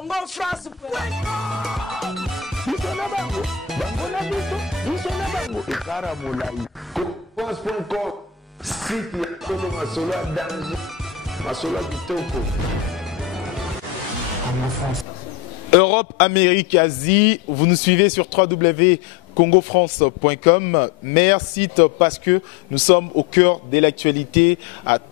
Congo France. France.com, site ya Kolo Masolo à danger, Masolo à Kitoko. Europe, Amérique, Asie, vous nous suivez sur www.congofrance.com, meilleur site parce que nous sommes au cœur de l'actualité,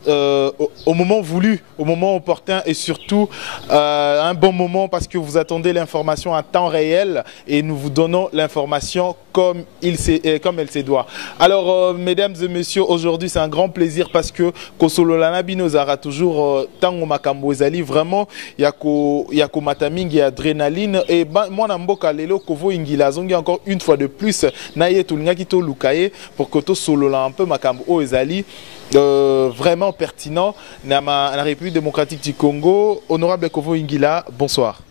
au moment voulu, au moment opportun et surtout un bon moment parce que vous attendez l'information à temps réel et nous vous donnons l'information comme elle se doit. Alors, mesdames et messieurs, aujourd'hui c'est un grand plaisir parce que Kosololana Binozara toujours Tango Makambo Ezali, vraiment il y a ko matamingi et adrénaline et moi Namboka Lelo Kovo Ingila Zongi encore une fois de plus Naye Tulunga Kito Lukaye pour que to Solola un peu Makambo Ezali. Vraiment pertinent dans la République démocratique du Congo. Honorable Kovo Ingila, bonsoir.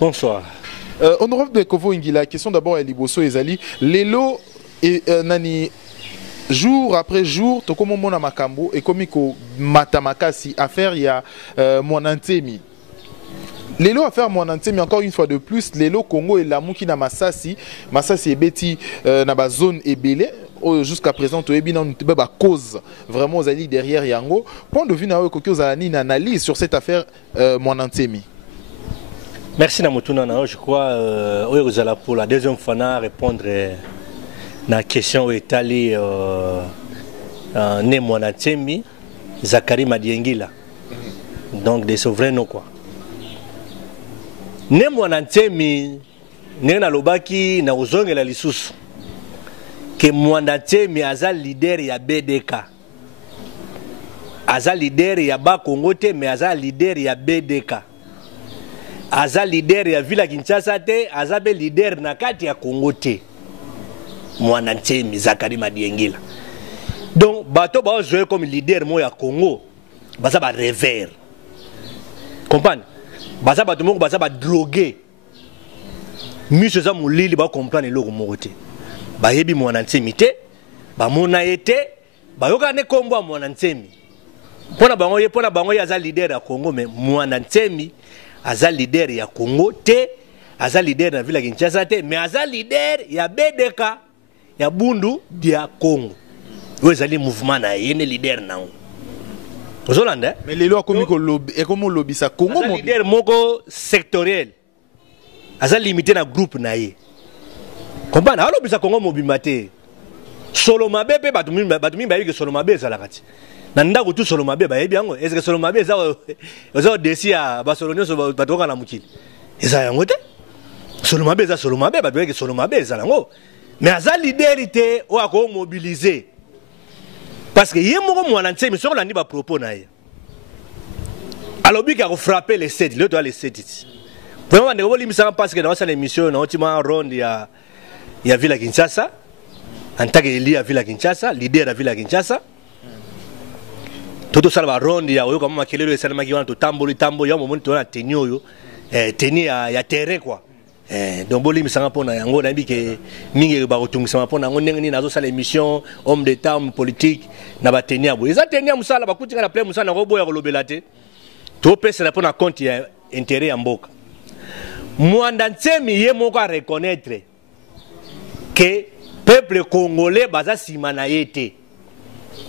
Bonsoir. Honorable Kovo Ingila, question d'abord à Liboso Ezali. Lelo et Nani, jour après jour, to comme mon Makambo et comme ko Matamakasi affaire il y a mon antemi. Lelo affaire mon antemi encore une fois de plus. Lelo Congo et Lamouki na Masasi et Beti na ba zone ebele. Jusqu'à présent, tu es bien en cause vraiment aux alliés derrière Yango. Point de vue na une analyse sur cette affaire mon antemi. Merci Namotuna. Je crois que pour la deuxième fois à répondre à la question étalée né mon antemi Zakari Madiengila. Donc des souverains quoi. Né mon antemi né na lobaki na uzonge la lisusu. Que Mwanatemi aza leader ya BDK. Aza leader ya ba Congo te mais aza leader ya BDK. Aza leader ya Villa Kinshasa te, aza be leader na kati ya Congo te. Mwanatemi Zakari Madiengila. Donc bato ba jouer comme leader mo ya Congo, baza ba revers. Comprendre? Baza bato mo baza ba droguer. Miso za mulili ba comprendre loko mo te. Bayebi mwanantemi te, ba mona ete, ba yoka ne kombo mwanantemi. Pona bango aza leader ya Congo mais mwanantemi aza leader ya Congo te, aza leader na Villa Kinshasa te, mais aza leader ya BDK ya Bundu dia Congo. Wezali mouvement na yene leader na ngo. Ozolanda? Mais lelo akomi ko lobby et comment lobby sa Congo mo leader moko sectoriel. Aza limité na groupe na ye. Comprendre alors bisa Congo mobimate solo mabe pe batumi ba yiki solo mabe za la kati na ndako tu solo mabe ba yebi yango est-ce que solo mabe za desia ba solo nyoso batoka na mukili eza yango te solo mabe ba yiki solo mabe za yango mais aza leaderité o ako mobiliser parce que ye moko mwana ntemi soko landi ba propos na ye alors bika ko frapper les 7 le doit les 7 vraiment ne ko limisa parce que dans cette émission na ultima round ya Villa Kinshasa, en tant que leader à Villa Kinshasa, leader à Villa Kinshasa. Toto salva rondi ya oyo kama makelele ya salama kiwana to tambo ya moment to na tenio yo teni ya terrain quoi. Donc boli misanga pona yango na bike mingi ba kotungisa pona ngo ndenge ni nazo sala émission homme d'état homme politique na ba tenia bo. Eza tenia musala ba kutinga na play musala ngo boya ko lobela te. To pesa na pona compte ya intérêt ya mboka. Mwanda nsemi ye moko a reconnaître que peuple congolais baza simana yete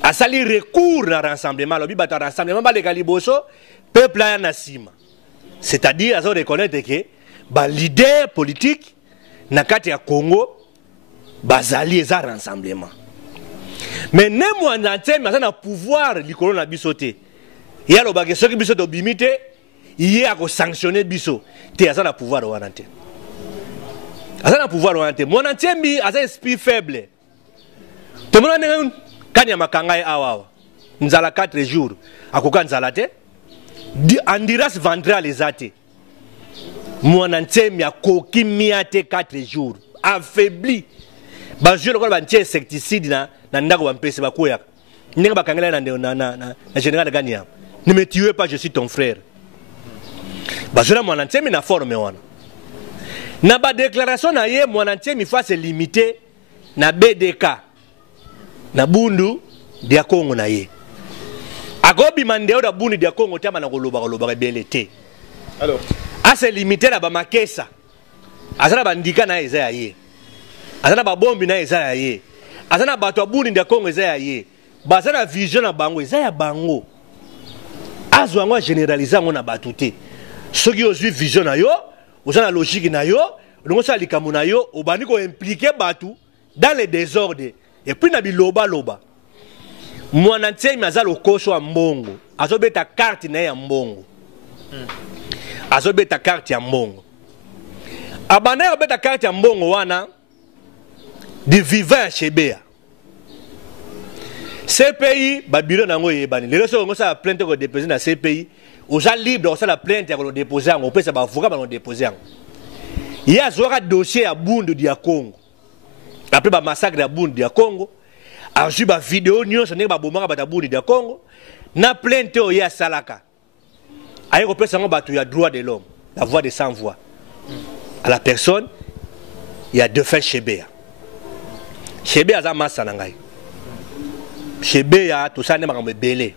asali recours na rassemblement lobi bata rassemblement ba le kaliboso peuple ya na sima c'est-à-dire azo reconnaître que ba leader politique na kati ya Congo bazali eza rassemblement mais ne mwana ntemi aza na pouvoir likolo na biso te ya lo ba ke soki biso to bimite iye ako sanctionner biso te aza na pouvoir wana te. Aza na pouvoir wana te. Mon antemi aza esprit faible. To mona nenge kanya makanga awa. Nzala 4 jours. Akoka nzala te. Andiras vendra les ate. Mon antemi akoki miate 4 jours. Affaibli. Ba jeu lokolo ba ntie insecticide na ndako ba mpese ba koya. Nenge bakangela na général Gania. Ne me tuez pas, je suis ton frère. Ba jeu na mon antemi na forme wana. Na ba déclaration na ye mon entier mi fa se limiter na BDK na Bundu dia Congo na ye agobi mandeo da Bundu dia Congo tama na koloba belete alors se limiter na ba makesa azana bandika na eza ya ye azana ba bombi na eza ya ye azana bato abuni ndia Kongo eza ya ye bazana vision na bango eza ya bango azo ngo généraliser ngo na bato te soki ozwi vision na yo ozana logique na yo longo sa likamu na yo obani ko impliquer bato dans les désordres et puis na biloba loba mwana ntemi azalo koso ya mbongo azobeta carte na ya mbongo azobeta carte ya mbongo abana obeta carte ya mbongo wana di vivant chez Bea CPI babilo nango yebani lelo so ngosa plainte ko déposer na CPI oza libre oza la plainte ya ko déposer ngo pesa ba avocat ba déposer ngo ya azora dossier ya Bundu dia Congo après ba massacre ya Bundu dia Congo azu ba vidéo nyonso ndenge ba bomaka ba Bundu dia Congo na plainte o ya salaka aye ko pesa ngo batu ya droit de l'homme la voix des sans voix à la personne il y a deux faits chez Bea za massa na ngai chez Bea tout ça ne makambe belé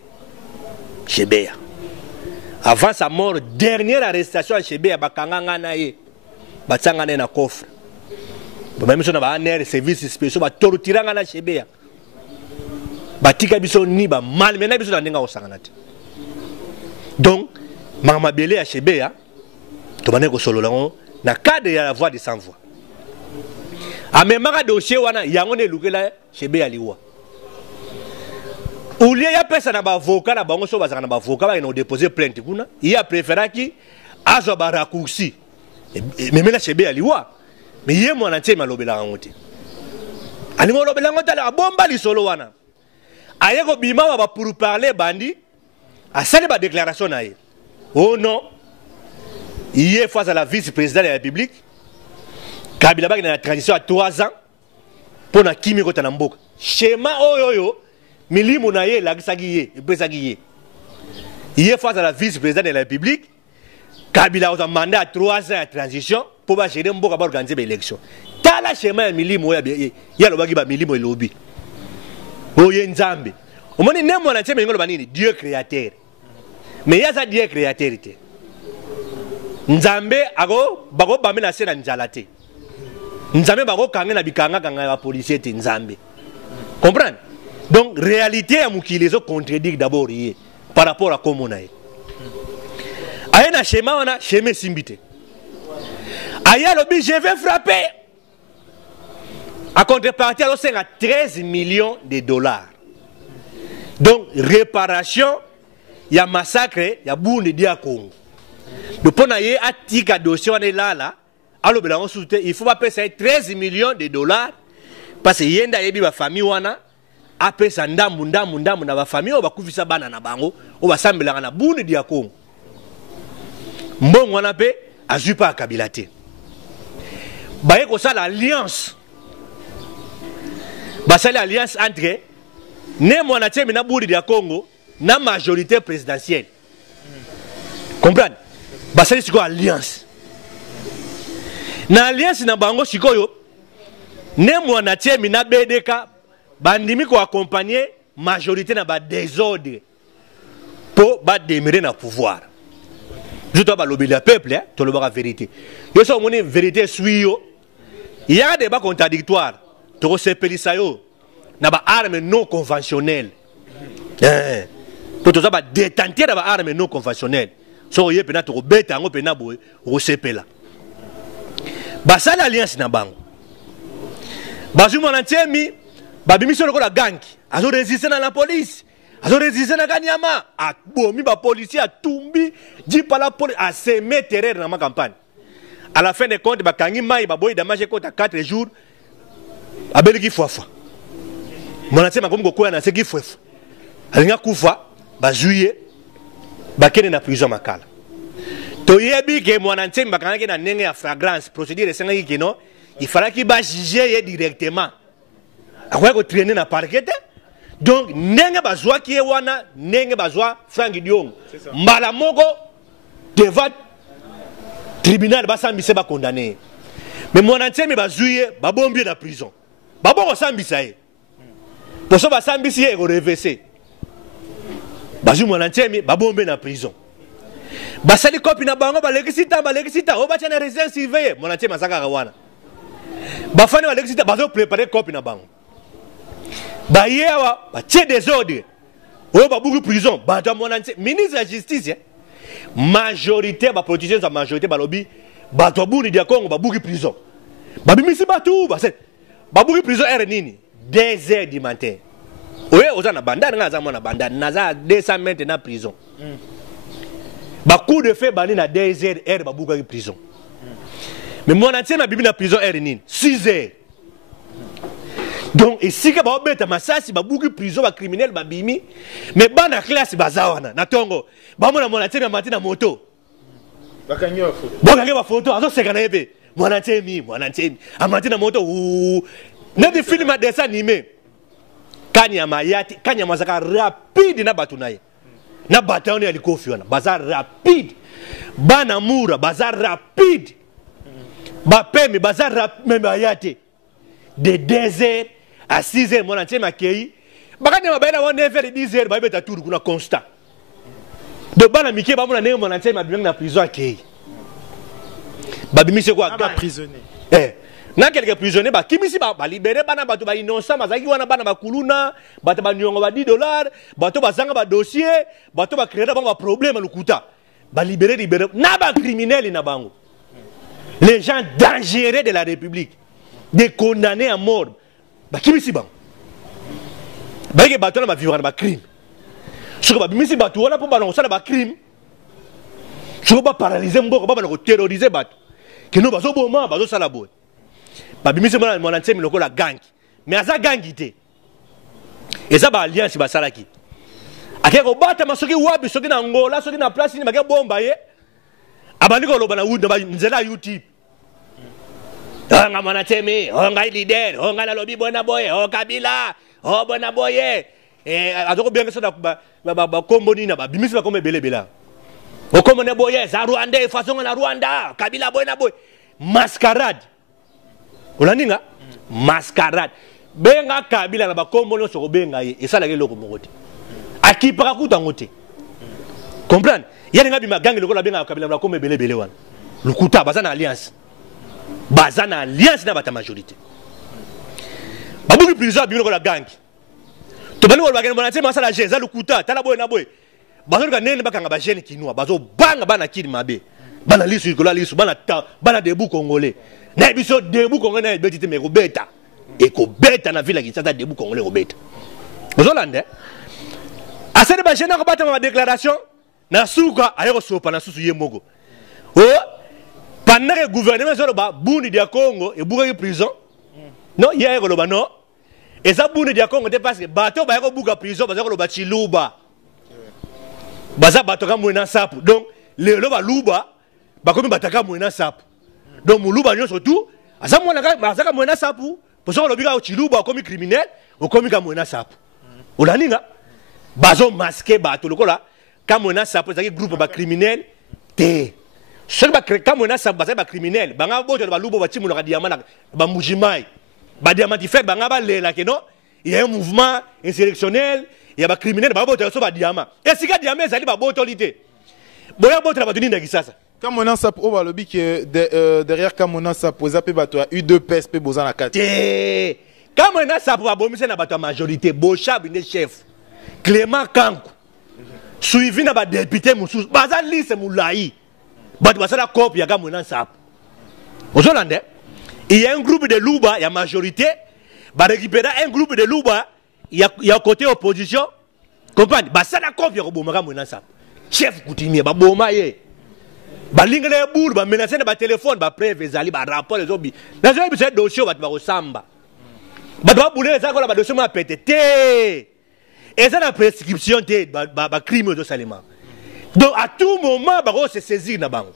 chez Bea avant sa mort dernière arrestation chez Bea bakanganga na ye batsanga na coffre même so na ba aner service spécial ba torturanga na chez Bea batika biso ni ba mal mena biso na ndenga osangana te donc makambe belé à chez Bea to bane ko solo lango na cadre ya la voix de sans voix amemaka dossier wana yango ne lukela chez Bea liwa ulie ya pesa na ba avocat na bango so bazaka na ba avocat ba ino déposer plainte kuna il a préféré ki azo ba raccourci memela chez Bea liwa mais ye mwana ntema lobela ngote alingo lobela ngote la bomba li solo wana ayeko bima ba pour parler bandi a sali ba déclaration na ye oh non il est face à la vice-présidente de la République Kabila baki na transition à 3 ans pour na kimi kota na mboka schéma oyoyo milimo na ye la gisagi ye epesagi ye il est face à la vice-présidente de la République Kabila a mandat à 3 ans à transition pour ba gérer mboka ba organiser ba élection tala schéma ya milimo ya lobaki ba milimo elobi oye nzambe omoni nemo na tsheme ngolo banini Dieu créateur mais ya za Dieu créateur te nzambe ago bago bamena sena njala te nzambe bako kanga na bikanga kanga ya policier te nzambe comprendre donc réalité ya mukili zo contredire d'abord yé par rapport à komona ye aye na schéma wana schéma simbité aye lobi je vais frapper à contrepartie alors c'est à 13 millions de dollars donc réparation ya massacre ya Bundu dia Congo donc pour na ye atika dossier wana lala alors ben il faut pas payer 13 millions de dollars parce que yenda yebi ba famille wana apesa ndambu na ba famille o bakufisa bana na bango o basambelanga na Bundu dia Congo mbongo wana pe azui pa Kabila te baye ko sala alliance basali alliance entre ne mwana temi na Bundu dia Congo na majorité présidentielle comprendre basali siko alliance na alliance na bango sikoyo ne mwana temi na BDK bandimi ko accompagner majorité na ba désordre pour ba demeurer na pouvoir je dois ba lobby le peuple hein to lobaka vérité yo so moni vérité suyo il y a des débats contradictoires to sepelisa yo na ba armes non conventionnelles pour to za ba détenir na ba armes non conventionnelles so ye pena to beta ngo pena boy o sepela basala alliance na bango bazu mwana ntemi babimiso lokola gangi azo résister na la police azo résister na Kanyama abomi ba policier atumbi jipa la police a semé terreur na ma campagne à la fin des comptes ba kangi mai ba boy damage kota 4 jours abeliki fwafa mwana ntemi comme ko na seki fwafa alinga kufa ba juillet bakene na prison makala toyebi ke mwana ntemi bakangaki na nenge ya flagrance procédure esengaki kino il fallait qu'il va juger directement akoya ko traîner na parquet donc nenge bazwa ki wana nenge bazwa Frank Diongo mbala moko devant tribunal basambise ba condamné mais mwana ntemi bazuye babombi na prison baboko sambisa ye poso basambisi ye ko reverser bazu mwana ntemi babombe na prison basali copie na bango balekisita o bacha na résidence surveillée mon entier masaka wana bafani balekisita bazo préparer copie na bango ba yewa ba tie désordre o ba buku prison ba ta mon entier ministre de la justice majorité ba politiciens sa majorité ba lobby ba to buni dia Congo ba buku prison ba bimisi batu ba se ba buku prison er nini 2h du matin oye oza na bandana ngaza mona bandana naza 200 mètres na prison ba coup de feu bani na 2h ba buku prison mais mon entier na bibi na prison er nini 6h. Donc ici que ba obeta masasi ba buku prison ba criminel ba bimi mais bana classe bazawana na tongo ba mona mon entier na matina moto bakanyo photo boka ba photo azo seka na ebe mon entier amatina moto na di film dessin animé kanya mayati kanya mazaka rapide na batu naye na bataone ya likofi wana bazar rapide bana mura bazar rapide ba pemi bazar rapide mayati de 2h à 6h mon entier makei bakanya mabaina wa 9h 10h ba beta tour kuna constant de bana mike ba mona ne mon entier mabimeng na prison akei babimise quoi ba prisonnier na quelques prisonniers ba kimisi ba libérer bana bato ba innocent mazaki wana bana ba kuluna bato ba nyongo ba $10 bato ba zanga ba dossier bato ba créer ba problème lukuta ba libérer na ba criminels na bango les gens dangereux de la République des condamnés à mort ba kimisi ba ke bato na ba vivre na ba crime soko ba bimisi bato wana po ba na ba crime soko ba paralyser mboko ba na ko terroriser bato que nous bazo boma bazo sala boy babimise mon entier miloko la gang mais aza gangi te eza ba alliance ba salaki akeko bata masoki wabi soki na ngola soki na place ni make bomba ye abandi ko loba na wunda ba nzela YouTube nga mon entier mi nga leader nga na lobi bona boye Kabila bona boye azoko bien que ça ba kombo ni na ba bimise ba kombe bele bela o kombo ne boye za Rwanda façon na Rwanda Kabila boye na boye mascarade olaninga mascarade benga Kabila na bakombo no soko benga ye esala ke loko mokote akipaka kutango te comprendre yene ngabi magangi lokola benga Kabila na bakombo belebele wana lukuta bazana alliance na bata majorité babuki prison bi lokola gangi to bani wala bagene bonate masala jeza lukuta tala boye na boye bazo ka nene bakanga ba jeune kinwa bazo banga bana kiri mabe bana lisu ikola lisu bana debu congolais na biso debu congolais na betite me robeta e ko beta na villa Kinshasa debu congolais robeta ozolande asere ba jeune ko bata ma déclaration na suka ayoko sopa na susu yemogo pendant que le gouvernement zolo ba buni dia Congo e buka prison non hier ko loba non et ça buni dia Congo te parce que bato ba ko buka prison ba ko loba chiluba baza bato ka mwena sapu donc le loba luba ba komi bataka mwena sapu donc muluba nyo surtout asa mwana ka bazaka mwena sapu pour ça lobika o chiluba komi criminel o komi ka mwena sapu olaninga bazo masquer bato lokola ka mwena sapu za groupe ba criminel te seul ba ka mwena sapu baza ba criminel banga boto ba lubo ba chimulo ka diamana ba mujimai ba diamant fait banga ba lela que non il y a un mouvement insurrectionnel il y a ba criminel ba boto so ba diamant et si ka diamant ezali ba botolité boya boto ba tuninda kisasa Kamona Sap au balobi que derrière Kamona Sap posa pe bato a U2PS pe boza na kati. Kamona Sap ba bomise na bato majorité Bocha bine chef Clément Kankou suivi na ba député mususu baza liste mulai bato basala copie ya Kamona Sap ozolande il y a un groupe de Luba il y a majorité ba récupérer un groupe de Luba il y a côté opposition comprendre basala copie ko boma Kamona Sap chef coutumier ba boma ye balingale boule ba menacer na ba téléphone ba preuve ezali ba rapport les obi na zo bi dossier ba kosamba ba ba boule za ko la ba dossier ma pété et ça la prescription te ba crime de salema donc à tout moment ba se saisir na bango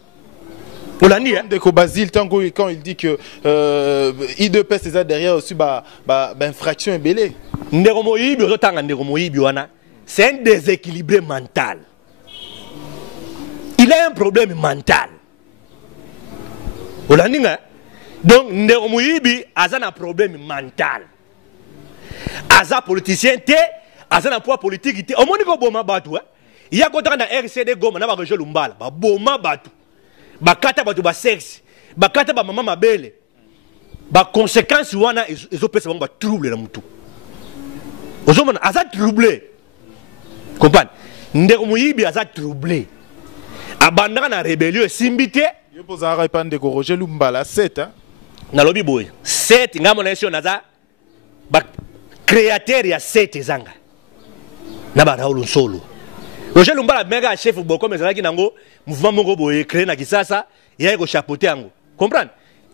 olandi de ko Basile tango quand il dit que I2PS c'est ça derrière aussi ba infraction belé ndeko moyibi zo tanga ndeko moyibi wana c'est un déséquilibré mental. Il a un problème mental. Donc, Ndeko Moyibi a un problème mental. Aza politicien, aza un poids politique. Au moins, il il y a quand na RCD Goma na ba rejoindre Lumbala ba boma batu ba kata batu ba sexe ba kata ba mama mabele ba conséquence wana ezo pesa bango ba trouble na mutu ozomona aza troublé comprendre ndeko muyibi aza troublé abandaka na rébellion simbité yo poza répandre ko Roger Lumbala 7 hein na lobby boy 7 ngamo na nation naza ba créateur ya 7 ezanga na ba Raoul Nsolo Roger Lumbala mega chef boko mezalaki nango mouvement moko boye créé na Kisasa ya ko chapeauter yango comprendre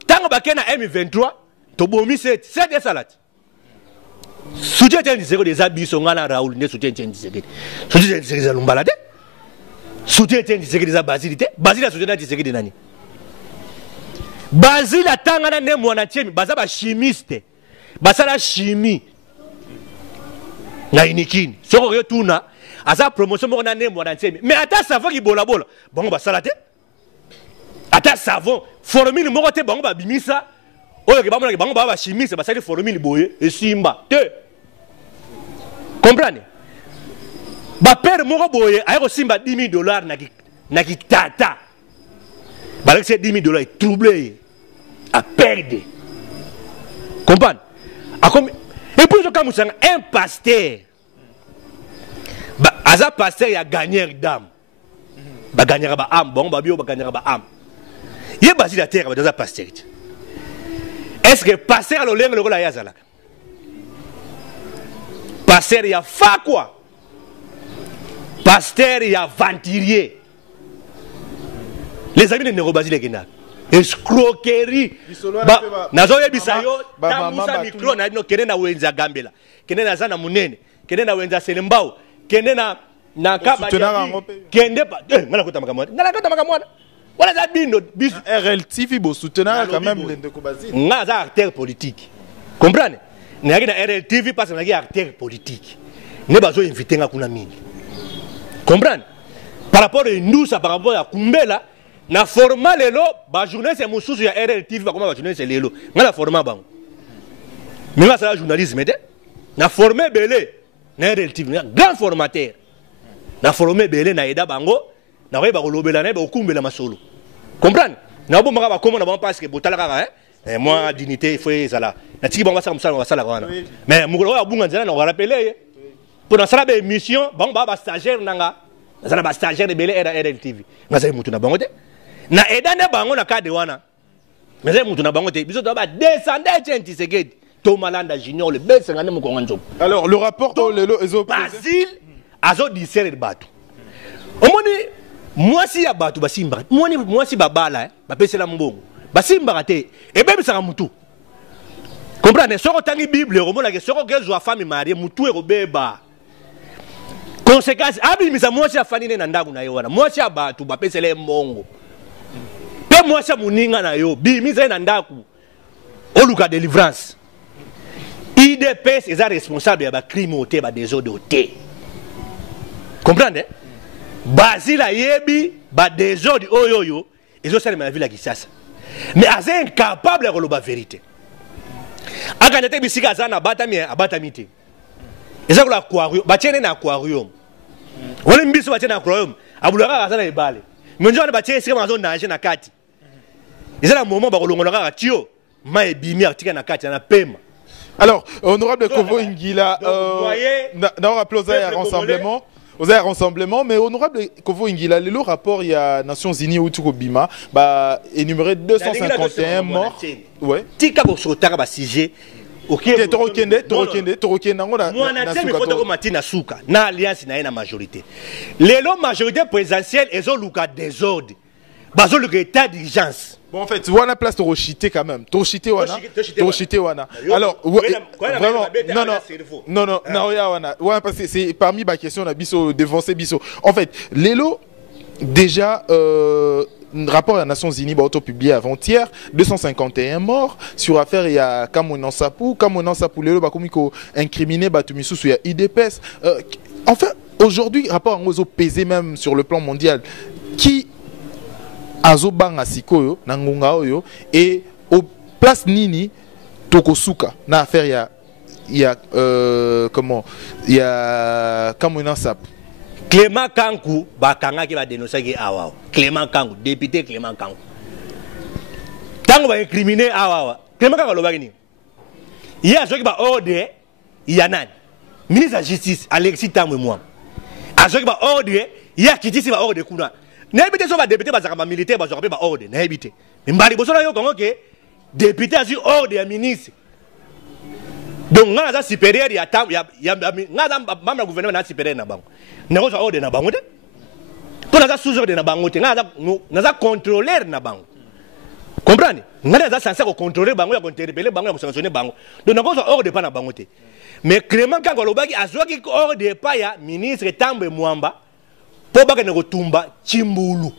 tango bakena M23 to bomi 7 esalati soutien tendiseko des abiso ngana Raoul ne soutien tendiseko soutien tendiseko za Lumbala te soutien tendiseko des Basile Basile soutien tendiseko de nani Basile atangana ne mwana tiemi baza ba chimiste basala chimie na inikini soko retuna asa promotion moko na ne mwana tiemi mais ata savon ki bola bola bongo basala te ata savon formule moko te bongo ba bimisa oyo ke bamona ke bongo ba chimiste basali formule boye esimba te comprendre ba père moko boye ayeko simba $10,000 na ki tata balak c'est $10,000 troublé à perdre comprendre a comme et puis je comme un pasteur ba aza pasteur ya gagner d'âme ba gagner ba âme bon ba bio ba gagner ba âme ye basi la terre ba dans pasteur est-ce que pasteur lo lengo la yazala pasteur ya fa quoi pasteur ya venturier les amis de Nérobasi les Guéna escroquerie nazo yebisa yo tamusa micro na no kene na wenza gambela kene na zana munene kene na wenza selembao kene na kaba kende ba ngala kota makamwana wala za bindo bisu RLTV bo soutenir quand même les Ndeko Basile ngaza acteur politique comprendre na yaki na RLTV parce na yaki acteur politique ne bazo inviter nga kuna mingi comprendre par rapport à nous ça par rapport à Kumbela na format lelo ba journaliste mususu ya RLTV ba koma ba journaliste lelo ngala format bango minga sala journalisme te na formé belé na RLTV grand formateur na formé belé na eda bango na ko ba kolobela na ba okumbela masolo comprendre na bo maka ba koma na ba parce que botala kaka moi dignité il faut ezala na tiki bango sa musala basala kana mais mukolo ya bunga nzela na ko rappeler pour na sala ba émission bango ba stagiaire nanga na ba stagiaire de belé RLTV ngaza mutu na bango te na edane bango na kade wana mais mutu na bango te biso to ba descendre tenti segedi to malanda junior le besengane mukonga nzobo alors le rapport lelo ezo Basile azo disere batu omoni mwasi ya batu basimba mwani mwasi babala ba pesela mbongo basimba te ebebisaka mutu comprendre soko tangi bible romona ke soko ke zo femme mariée mutu e robeba conséquence abimisa mwasi afani na ndagu na yo wana mwasi ya batu ba pesela mbongo pe mwasi muninga na yo bimisa na ndaku oluka délivrance IDPS est responsable de crime au thé, des eaux de thé. Comprenez? Basile yebi, des eaux de oyoyo, ils ont la ville à Kisasa. Mais ils sont incapables de la vérité. Quand on a dit qu'ils ont abatamité, ils ont l'aquarium, ils ont l'aquarium. On a mis sur l'aquarium, à Boulara, ils ont les balles. Mais nous avons bâti sur la zone d'âge na kati. Ils ont un moment où on a tio, mais bimi article na kati, na pema. Alors, honorable Kovo Ingila, on rappelle aux rassemblement, mais honorable Kovo Ingila, le rapport, il y a Nations Unies ou Bima, bah, énuméré 251 morts. Ouais. Tika Bosotara, bah, sujet. Ok, Torokende, na alliance na majorité. Les majorité présidentielle, ils ont le cas des ordres. Ils ont le état d'urgence. Bon, en fait, on a place de Rochité quand même. Rochité wana. Alors, vraiment, non, ouais, parce que c'est parmi ma question, on a biso, devancé biso. En fait, Lelo, déjà, rapport à la Nations Unies, auto-publié avant-hier, 251 morts. Sur affaire, il y a Kamounan Sapou, Lelo, Bakoumiko, incriminé, Batumissou, il y a IDPS. En fait, aujourd'hui, rapport à Ngozo pesé même sur le plan mondial, qui azobanga sikoyo na ngunga oyo et au place nini tokosuka na affaire ya comment il y a Kamounan Sapou Clément Kankou bakanga qui va dénoncer qui awa. Clément Kankou, député Clément Kankou. Tango va incriminer awa. Clément Kankou lo bagini. Il y a ceux qui va ordre, il y a nan. Ministre de la Justice Alexis Tambwe moi. A ceux qui va ordre, il y a qui dit va ordre kuna. N'habite so va député ba zakama militaire ba zakama ba ordre, n'habite. Mais mbali boso na yo kongo ke député a su ordre ya ministre. Donc nga za supérieur ya nga za membre gouvernement na supérieur na bango. Nga zo ordre na bango te. Pour na za sous-ordre na bango te, nga za contrôleur na bango. Comprenez? Nga za censé contrôler bango ya interpeller bango ya sanctionner bango. Donc nga zo ordre pas na bango te. Mais Clément Kankou lobaki azwaki ordre pas ya ministre Tambwe Mwamba po baka ne kotumba Chimbulu.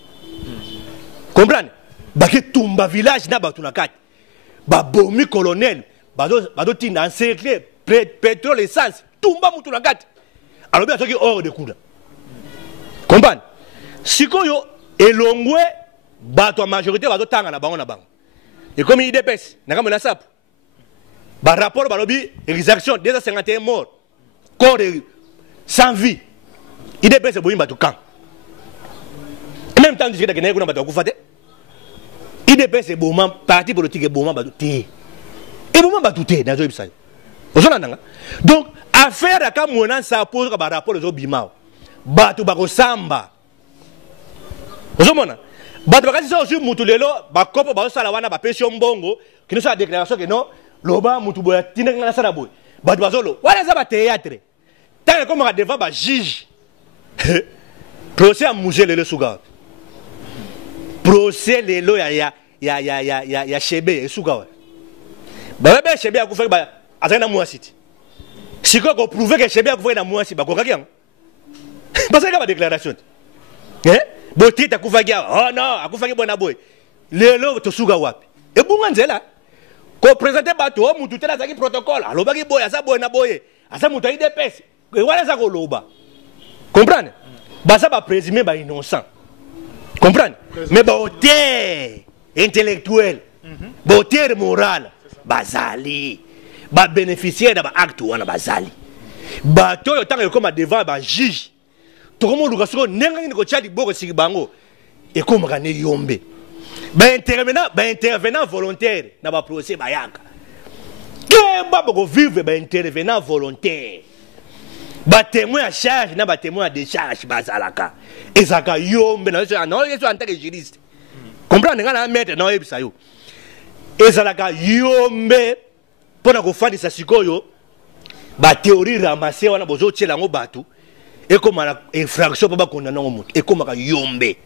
Comprenez? Baki tumba village na batu na kati. Ba bomi colonel bado tinda encercler pétrole essence tumba mutu na kati. Alors bien soki hors de kuda. Comprenez? Sikoyo elongwe bato majorité bado tanga na bango na bango. Et comme il dépêche, na kama na sapu. Ba rapport balobi exaction 251 morts. Corps sans vie. Il dépêche boyimba to camp. En même temps discuter que na kuna bato kufate. Il dépêche boma parti politique boma bato té. Et boma bato té na zo bisayo. Ozona. Donc affaire aka mona sa pose ka ba rapport zo bimao. Bato bako samba. Ozomona. Bato bakati so sur mutu lelo ba kopo ba sala wana ba pesio mbongo kino sa déclaration que non loba mutu boya tinga ngana sala boy. Bato bazolo wala za ba théâtre. Tant comme ka devant ba juge. Procès à Mougé le Souga. Procès lelo ya Chebe Souga. Ba ba Chebe a ku fait ba azana muasiti. Si ko prouver que Chebe a ku fait na muasiti ba ko kakiang. Parce que ba déclaration. Boti ta ku fagia. Oh non, a ku fagia bona boy. Lelo to Souga wapi. E bunga nzela. Ko présenter ba to mutu tela zaki protocole. Alo baki boy asa boy na boy. Asa mutu ide pesi. E wala za ko loba. Comprenez? Basa ba présumé ba innocent. Comprenez? Mais ba hauteur intellectuel, ba hauteur moral, bazali, ba bénéficiaire da ba acte wana bazali. Ba to yo tanga comme devant ba juge. To comme luka soko nenga ni ko tchali boko siki bango e comme ka ne yombe. Ba intervenant volontaire na ba procès ba yaka. Que ba ko vivre ba intervenant volontaire. Ba témoin à charge na ba témoin à décharge bazalaka ezaka yombe na so non yeso en tant que juriste comprendre ngana mettre non ebisa yo ezalaka yombe pona ko fandisa sikoyo ba théorie ramassée wana bozo tiela ngo batu e comme na infraction pa ba condamner ngo mutu e comme ka yombe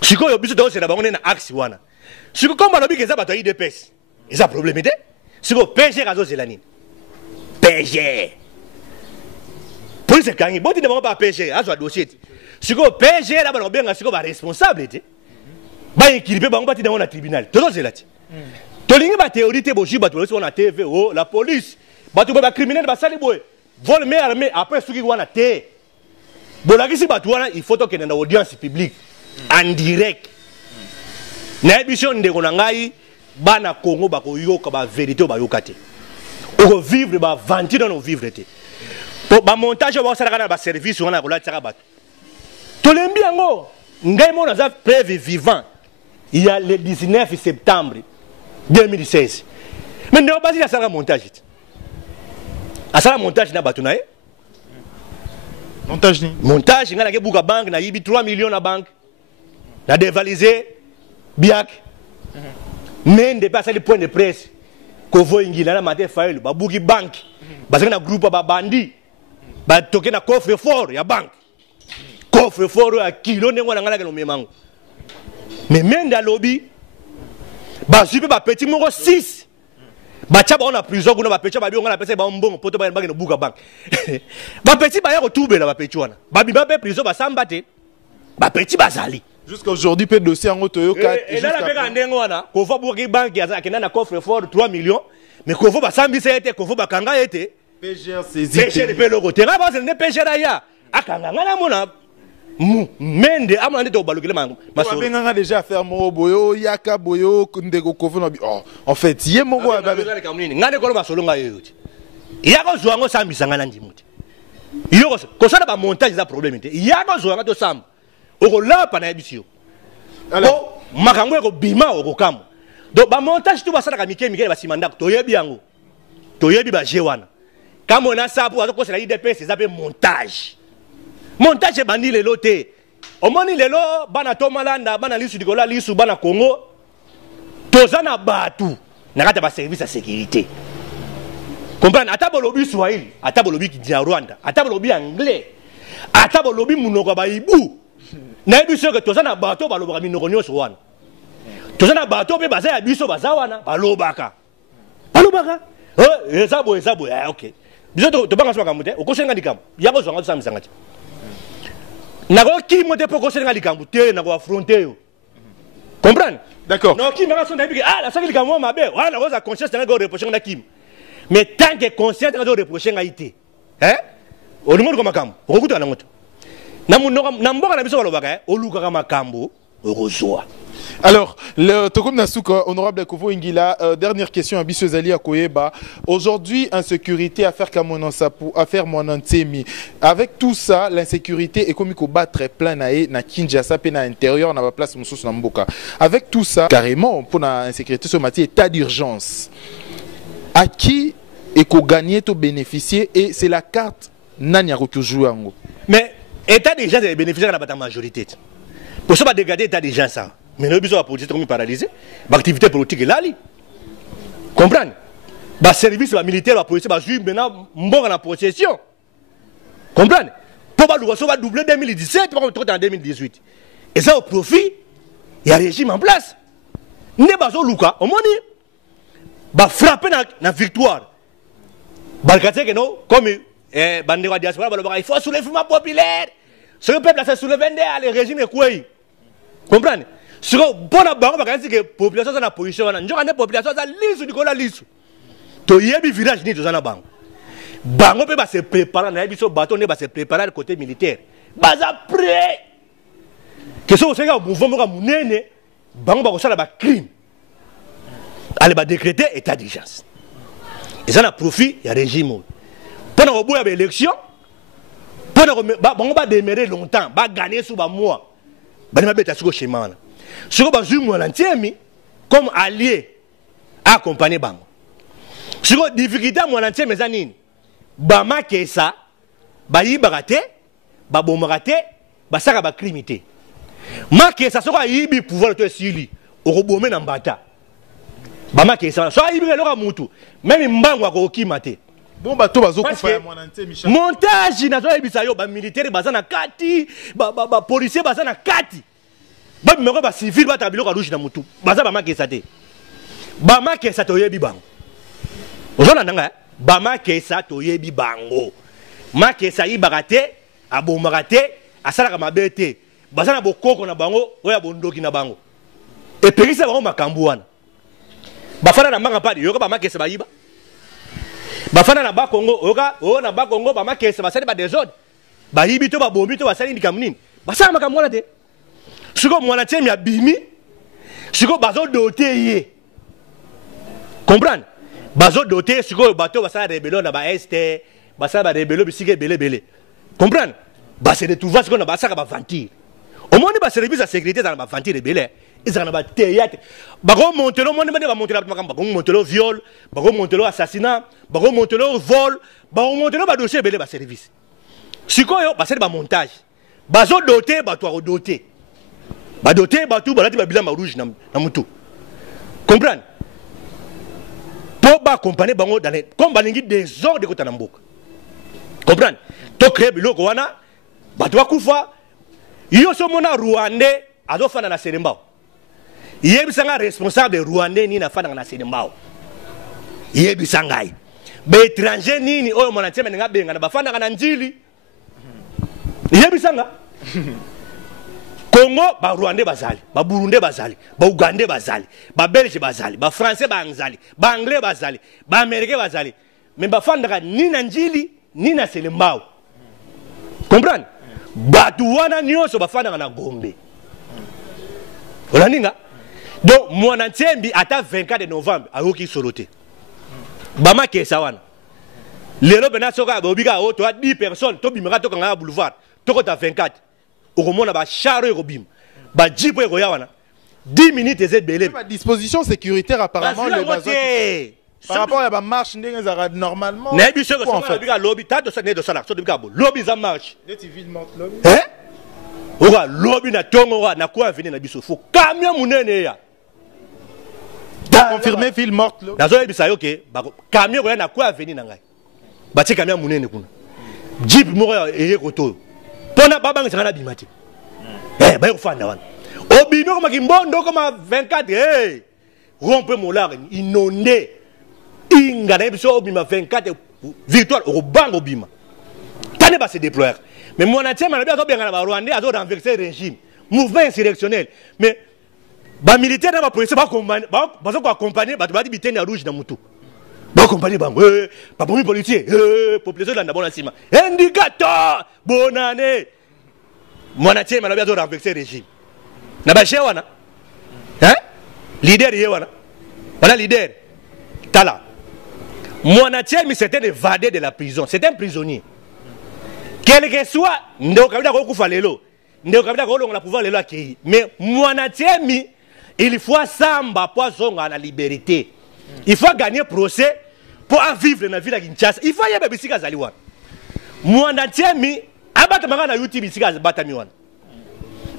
sikoyo biso do sera bango na axe wana siko comme lobi keza bato IDPS eza problème te siko PG razo zelani PG police kangi boti de ba PG azo dossier siko PG la ba benga siko ba responsabilité ba équilibré ba ngati na tribunal toto zelati tolingi ba théorie te boji ba to na TV oh la police ba to ba criminel ba sali boy vol mais armé après suki wana te bolaki si ba to wana il faut to kena na audience publique en direct na émission ndeko na ngai bana Congo ba ko yoka ba vérité ba yokate o vivre ba vantir no vivre te pour ba montage ba sala kana ba service wana ko la tsaka bato to lembi yango ngai mo na za preuve vivant il y a le 19 septembre 2016 mais ndeko basi la sala montage asala montage na bato na ye montage ngana ke buka banque na yibi 3 millions na banque na dévaliser biak mais de passer le point de presse ko voingila na matin fail ba buki banque basaka na groupe ba bandi ba toke na coffre fort ya banque coffre fort ya kilo nengo na ngala ke no memango mais menda lobby ba supe ba petit moko 6 ba tchaba on a prison kuna ba petit ba bi on a pesa ba mbongo poto ba no buka banque ba petit ba ya ko tubela ba petit wana ba bi ba be prison ba sambate ba petit bazali jusqu'à aujourd'hui peut dossier en auto et là la peka ndengo wana ko fa buki banque ya akena na coffre fort 3 millions mais ko fa ba sambisa ete ko fa ba kanga ete PGR saisi PGR pe logo te ba se ne PGR ya akanga ngana mona mende amande to balukile mango masolo benga déjà faire mo boyo yaka boyo ndeko kofu na oh en fait yé moko ngane ko masolo nga yote yako zwango sambisa ngana ndimuti yo ko ça ba montage za problème te ya ko zo ngato sam o la pa na bisio alors makambo ko bima o ko kam donc ba montage tu ba sala ka mike ba simanda to yebi yango to yebi ba jewana kama na sapu azo ko sala IDPS za pe montage montage bandi lelo te omoni lelo bana tomalanda bana lisu dikola lisu bana Congo tozana batu nakata ba service à sécurité comprendre atabo lobi Swahili atabo lobi Kidia Rwanda atabo lobi anglais atabo lobi munoko ba ibu na biso ke tozana bato balobaka minoko nyonso wana tozana bato pe baza ya biso baza wana balobaka ezabo OK biso to banga soka mute okosenga likambo yako zonga tsamisa ngati nako ki mote poko senga likambo te nako affronter yo comprendre d'accord non ki mara sonda biki la saki likambo mabe wana nako za conscience nako reprocher na kim mais tant que conscience nako reprocher ngaite olingo ko makambo okuta na ngoto na mboka na biso balobaka oluka makambo okozwa. Alors, le Tokum Nasuka, honorable Kovo Ingila, dernière question à Bissozali à Koyeba. Aujourd'hui, insécurité, affaire Monantemi. Avec tout ça, l'insécurité est comme il battre plein na Kinshasa, na intérieur, na place Moussous Namboka. Avec tout ça, carrément, pour l'insécurité, ce matin, état d'urgence. À qui est qu'on gagne, to bénéficier, et c'est la carte Nanya jouer en. Mais état d'urgence est bénéficiaire de la majorité. Pour ça, on va dégager l'état d'urgence. Mais nous avons politique comme paralysé, l'activité politique est là. Comprendre? Le service militaire, la police, va jouer maintenant en possession. Comprendre? Pour va doubler 2017, pour qu'on en 2018. Et ça, au profit, il y a un régime en place. Nous avons Luka, au moins, va frapper la victoire. Comme Bandera diaspora, il faut soulever le mouvement populaire. Ce que le peuple a soulevé, le régime est quoi? Comprendre? Si on a la population dans la position, on a une population dans l'île du Cola Lissou. To yebi village ni tozana bango. Bango pe ba se préparer na biso bateau ne ba se préparer le côté militaire. Baza prêt. Que so se ga mouvement ka munene, bango ba ko sala ba crime. Allez ba décréter état d'urgence. Et ça na profit ya régime. Pendant au bout ya élection, pendant bango ba démarrer longtemps, ba gagner sous ba mois. Ba ma beta suko chemin. Suko ba zu Monantemi comme allié accompagner bango. Suko difficulté Monantemi zanini. Ba makesa ba yibagate, ba bomagate, ba saka ba crimité. Makesa soko yibi pouvoir to sili, okobome na mbata. Ba makesa so yibi loka mutu, même mbango akokimate. Bon bato bazokufa Monantemi Michel. Montage na zo yebisa yo ba militaire bazana kati, ba policier bazana kati. Ba meko ba civil ba tabilo ka rouge na mutu. Baza ba makesa te. Ba makesa to yebi bango. Ozona ndanga ba makesa to yebi bango. Makesa yibagate, abomagate, asala ka mabete. Bazana bokoko na bango, oya bondoki na bango. E perisa bango makambu wana. Bafana na manga padi yoka ba makesa ba yiba. Bafana na ba Congo, yoka o na ba Congo ba makesa basali ba desordre. Ba yibi to ba bombi to basali ndikamu nini. Basala makambu wana te. Siko Monantemi ya bimi, siko bazo doté ye. Comprendre? Bazo doté siko bato basala rebellion na ba este, basala ba rebellion bisike belé. Comprendre? Ba se retrouver siko na basaka ba ventir. Au moins ba service de sécurité dans ba ventir rebelle, ils en ba théâtre. Ba go monter le monde ba monter la makamba, ba go monter le viol, ba go monter le assassinat, ba go monter le vol, ba go monter le ba dossier belé ba service. Siko yo ba se ba montage. Bazo doté ba to doté. Ba doté batu balati ba bilan rouge na mutu. Comprendre? Pour ba accompagner bango dans les comme balingi désordre de kota na mboka. Comprendre? To créer biloko wana batu bakufa yo so mona Rwandais azofana na Selembao. Yebisanga responsable Rwandais ni na fana na Selembao. Yebisanga ai. Ba étranger nini oyo Monantemi nga benga na bafana na njili. Yebisanga Congo, ba Rwandais bazali, ba Burundais bazali, ba Ougandais bazali, ba Belge bazali, ba Français bazali, ba Anglais bazali, ba Américain bazali. Mais ba fandaka ni na njili, ni na Selembao. Comprendre? Batu wana nyonso ba fandaka na Gombe. Olaninga? Donc Monantemi ata 24 de novembre ayoki soloté. Ba makesa wana. lelo bena soka bobiga o to 10 personnes to bimaka to kanga boulevard to ko ta 24 okomona ba charo ekobim ba jipo ekoyawana 10 minutes ezé belé ba disposition sécuritaire apparemment le bazo par rapport à la marche normalement na biso ko soka biga lobby ta to ne do sala so biga bo lobby za marche lobby hein oka lobby na tongo na ko venir na biso fo camion munene ya confirmé ville morte na zo ebisa yo ke ba camion ko na ko venir na ngai ba ti camion munene kuna jeep moko eye koto pona babanga sana bimati ba ko fanda wana obino ko makimbondo ko ma 24 rompe molar inondé inga na biso obima 24 victoire au bango bima tane ba se déployer mais mon atiema na biso benga na ba Rwandais azo renverser régime mouvement insurrectionnel mais ba militaire na ba police ba bazo ko accompagner ba di bitene rouge na mutu ba accompagner bango ba bomi policier population la ndabona sima indicateur bonane mon atiema na biso renverser régime na ba chewana hein leader yewana voilà leader tala mon atiemi c'était évadé de la prison c'est un prisonnier quel que soit ndo kabila ko kufa lelo ndo kabila ko longa la pouvoir lelo akei mais mon atiemi il faut samba poisonga la liberté il faut gagner procès pour vivre na ville à Kinshasa il faut yeba bisika zaliwa mon atiemi abata manga na YouTube bisika batami wana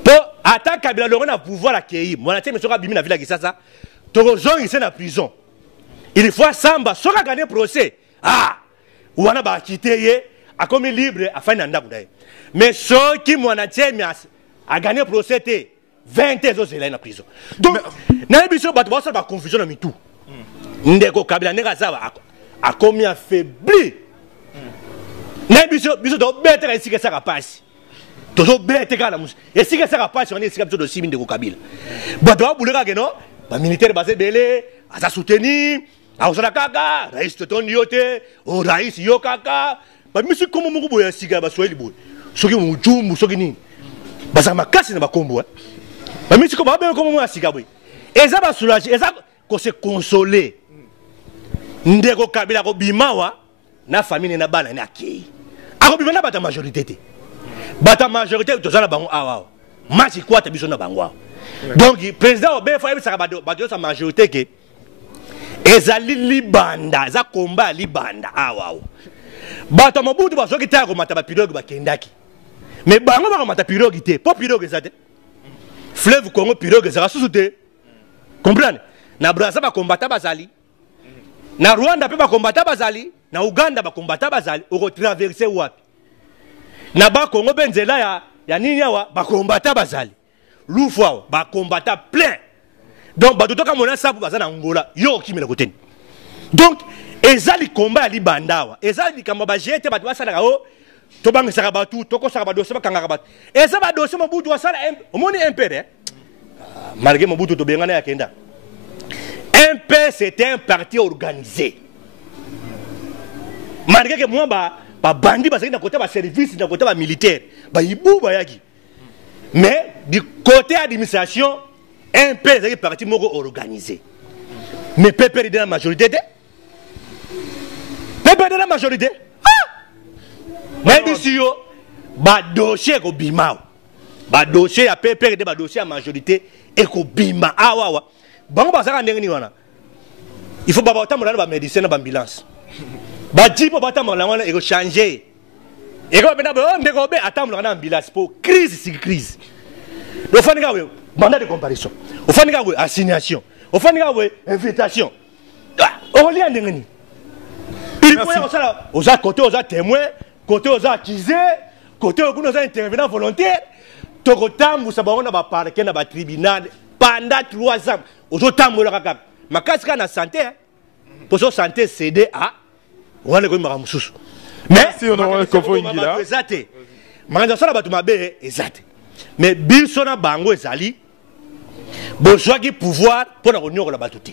po attaque kabila longa na pouvoir akei mon atiemi soka bimi na ville à Kinshasa to zongi c'est na prison il faut samba soka gagner procès wana ba quitter a comme libre a fait nanda kudai mais ceux qui mon atiemi a gagné procès 20 ans dans la prison donc na biso bato ba ba confusion na mitu ndeko kabila neka zaba a comme affaibli na biso do better esika saka passe tozo better kana mus esika saka passe on esika biso do simi ndeko kabila bato ba buleka ke no ba militaire basé belé asa soutenir aosala kaka rais totondi yote o rais yo kaka ba misi komo moko boya sika ba swahili boy soki mujumbu soki nini basaka makasi na bakombo ba misi ko ba be komo mo sika boy eza ba soulager eza ko se consoler ndeko kabila ko bimawa na famille na bana na akei ako bima na bata majorité te bata majorité to zala bango awa masi kwata biso na bango donc président obe fa ebisaka bato sa majorité ke ezali libanda za komba libanda awa bato mobutu basoki ta ko mata ba pirogue ba kendaki mais bango ba mata pirogue te po pirogue ezate fleuve Congo pirogue za susu te comprendre na Brazza ba kombata bazali na Rwanda pe ba kombata bazali na Uganda ba kombata bazali oko traverser wapi na ba Congo benzela ya nini yawa ba kombata bazali lufwa ba kombata plein donc ba totoka mona sabu bazana Angola yo kimela koteni donc ezali combat ali bandawa ezali kamba ba jete ba basala ka o to banga saka batu to ko saka ba dossier ba kanga ba eza ba dossier mabutu wasala omoni impere malgré mabutu to bengana ya kenda MP c'était un parti organisé malgré que moi ba bandi ba na côté ba service na côté ba militaire ba ibu ba yaki mais du côté administration MP c'est un parti moko organisé mais PPR de la majorité PPR de la majorité mais ici yo ba dossier ko bimao ba dossier ya PPR de ba dossier à majorité et ko bima awa bango basaka ndenge ni wana il faut baba otambola na ba médecin na ba ambulance ba jipo batambola wana e ko changer e ko bena ba ndeko be atambola na ambulance pour crise si crise do fanika we mandat de comparaison o fanika we assignation o fanika we invitation o li ndenge ni il faut ya osala oza côté oza témoin côté oza accusé côté okuno oza intervenant volontaire to ko tambusa bango na ba parquet na ba tribunal pendant 3 ans ozo tambola kaka makasi kana santé pour so santé céder à wale ko mara mususu mais si on a kofo ingila ezate manga sala batu mabe ezate mais biso na bango ezali bozwaki pouvoir pour na konyokola batu te